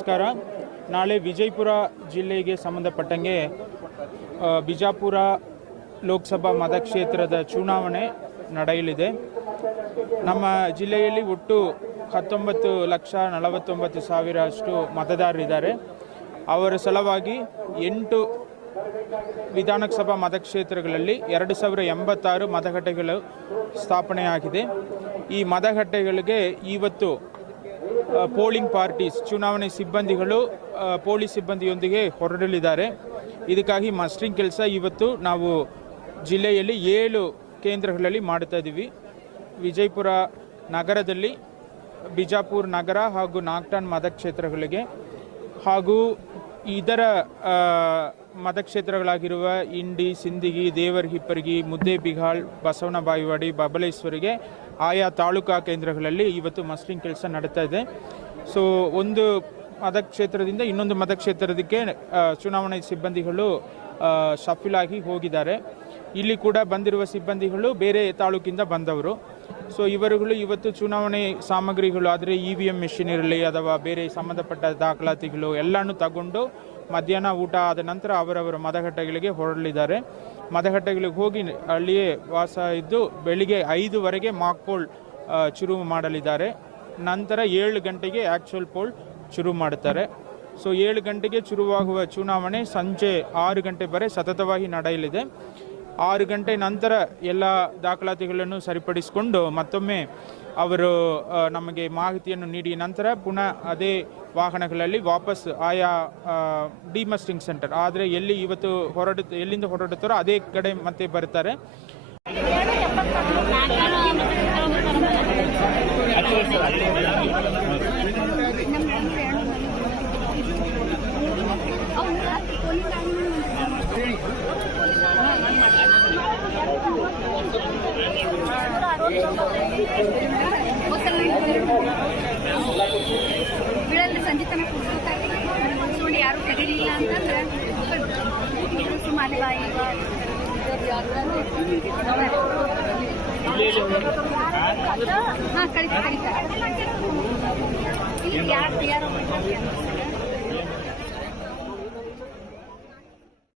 ನಮಸ್ಕಾರ ನಾಳೆ ವಿಜಯಪುರ ಜಿಲ್ಲೆಗೆ ಸಂಬಂಧಪಟ್ಟಂಗೆ ಬಿಜಾಪುರ ಲೋಕಸಭಾ ಮತಕ್ಷೇತ್ರದ ಚುನಾವಣೆ ನಡೆಯಲಿದೆ ನಮ್ಮ ಜಿಲ್ಲೆಯಲ್ಲಿ ಒಟ್ಟು ಹತ್ತೊಂಬತ್ತು ಲಕ್ಷ ನಲವತ್ತೊಂಬತ್ತು ಸಾವಿರ ಅಷ್ಟು ಮತದಾರರಿದ್ದಾರೆ ಅವರ ಸಲುವಾಗಿ ಎಂಟು ವಿಧಾನಸಭಾ ಮತಕ್ಷೇತ್ರಗಳಲ್ಲಿ ಎರಡು ಸಾವಿರ ಎಂಬತ್ತಾರು ಮತಗಟ್ಟೆಗಳು ಸ್ಥಾಪನೆಯಾಗಿದೆ ಈ ಮತಗಟ್ಟೆಗಳಿಗೆ ಇವತ್ತು ಪೋಲಿಂಗ್ ಪಾರ್ಟೀಸ್ ಚುನಾವಣೆ ಸಿಬ್ಬಂದಿಗಳು ಪೊಲೀಸ್ ಸಿಬ್ಬಂದಿಯೊಂದಿಗೆ ಹೊರಡಲಿದ್ದಾರೆ ಇದಕ್ಕಾಗಿ ಮಸ್ಟ್ರಿಂಗ್ ಕೆಲಸ ಇವತ್ತು ನಾವು ಜಿಲ್ಲೆಯಲ್ಲಿ ಏಳು ಕೇಂದ್ರಗಳಲ್ಲಿ ಮಾಡ್ತಾ ಇದ್ದೀವಿ ವಿಜಯಪುರ ನಗರದಲ್ಲಿ ಬಿಜಾಪುರ ನಗರ ಹಾಗೂ ನಾಗ್ಟಾನ್ ಮತಕ್ಷೇತ್ರಗಳಿಗೆ ಹಾಗೂ ಇದರ ಮತಕ್ಷೇತ್ರಗಳಾಗಿರುವ ಇಂಡಿ ಸಿಂದಿಗಿ ಮುದ್ದೆ ಬಿಹಾಳ್ ಬಸವನ ಬಾಯಿವಾಡಿ ಬಬಲೇಶ್ವರಿಗೆ ಆಯಾ ತಾಲೂಕಾ ಕೇಂದ್ರಗಳಲ್ಲಿ ಇವತ್ತು ಮಸ್ಲಿಂಗ್ ಕೆಲಸ ನಡೀತಾ ಇದೆ ಸೊ ಒಂದು ಮತಕ್ಷೇತ್ರದಿಂದ ಇನ್ನೊಂದು ಮತಕ್ಷೇತ್ರದಕ್ಕೆ ಚುನಾವಣೆ ಸಿಬ್ಬಂದಿಗಳು ಸಫಲಾಗಿ ಹೋಗಿದ್ದಾರೆ ಇಲ್ಲಿ ಕೂಡ ಬಂದಿರುವ ಸಿಬ್ಬಂದಿಗಳು ಬೇರೆ ತಾಲೂಕಿಂದ ಬಂದವರು ಸೊ ಇವರುಗಳು ಇವತ್ತು ಚುನಾವಣೆ ಸಾಮಗ್ರಿಗಳು ಆದರೆ E e V M machine ಇರಲಿ ಅಥವಾ ಬೇರೆ ಸಂಬಂಧಪಟ್ಟ ದಾಖಲಾತಿಗಳು ಎಲ್ಲನೂ ತಗೊಂಡು ಮಧ್ಯಾಹ್ನ ಊಟ ಆದ ನಂತರ ಅವರವರ ಮತಗಟ್ಟೆಗಳಿಗೆ ಹೊರಡಲಿದ್ದಾರೆ ಮತಗಟ್ಟೆಗಳಿಗೆ ಹೋಗಿ ಅಲ್ಲಿಯೇ ವಾಸ ಇದ್ದು ಬೆಳಿಗ್ಗೆ ಐದುವರೆಗೆ ಮಾಕ್ ಪೋಲ್ ಶುರು ಮಾಡಲಿದ್ದಾರೆ ನಂತರ ಏಳು ಗಂಟೆಗೆ ಆ್ಯಕ್ಚುಯಲ್ ಪೋಲ್ ಶುರು ಮಾಡುತ್ತಾರೆ ಸೊ ಏಳು ಗಂಟೆಗೆ ಶುರುವಾಗುವ ಚುನಾವಣೆ ಸಂಜೆ ಆರು ಬರೆ ಸತತವಾಗಿ ನಡೆಯಲಿದೆ ಆರು ಗಂಟೆ ನಂತರ ಎಲ್ಲ ದಾಖಲಾತಿಗಳನ್ನು ಸರಿಪಡಿಸಿಕೊಂಡು ಮತ್ತೊಮ್ಮೆ ಅವರು ನಮಗೆ ಮಾಹಿತಿಯನ್ನು ನೀಡಿದ ನಂತರ ಪುನಃ ಅದೇ ವಾಹನಗಳಲ್ಲಿ ವಾಪಸ್ ಆಯಾ ಡಿಮಸ್ಟಿಂಗ್ ಸೆಂಟರ್ ಆದರೆ ಎಲ್ಲಿ ಇವತ್ತು ಹೊರಡುತ್ತೆ ಎಲ್ಲಿಂದ ಹೊರಡುತ್ತಾರೋ ಅದೇ ಕಡೆ ಮತ್ತೆ ಬರ್ತಾರೆ ಬೀಳಲ್ಲಿ ಸಂಜೆ ತನಕ ಕೂತ್ಕೊತಾರೆ ಕೂತ್ಕೊಂಡು ಯಾರೂ ತೆಗಿಲಿಲ್ಲ ಅಂತಂದ್ರೆ ಸುಮಾರು ಬಾಯಿ ಹಾ ಕಳಿತ ಕಳಿತಾರೆ ಇಲ್ಲಿ ಯಾರು ಯಾರು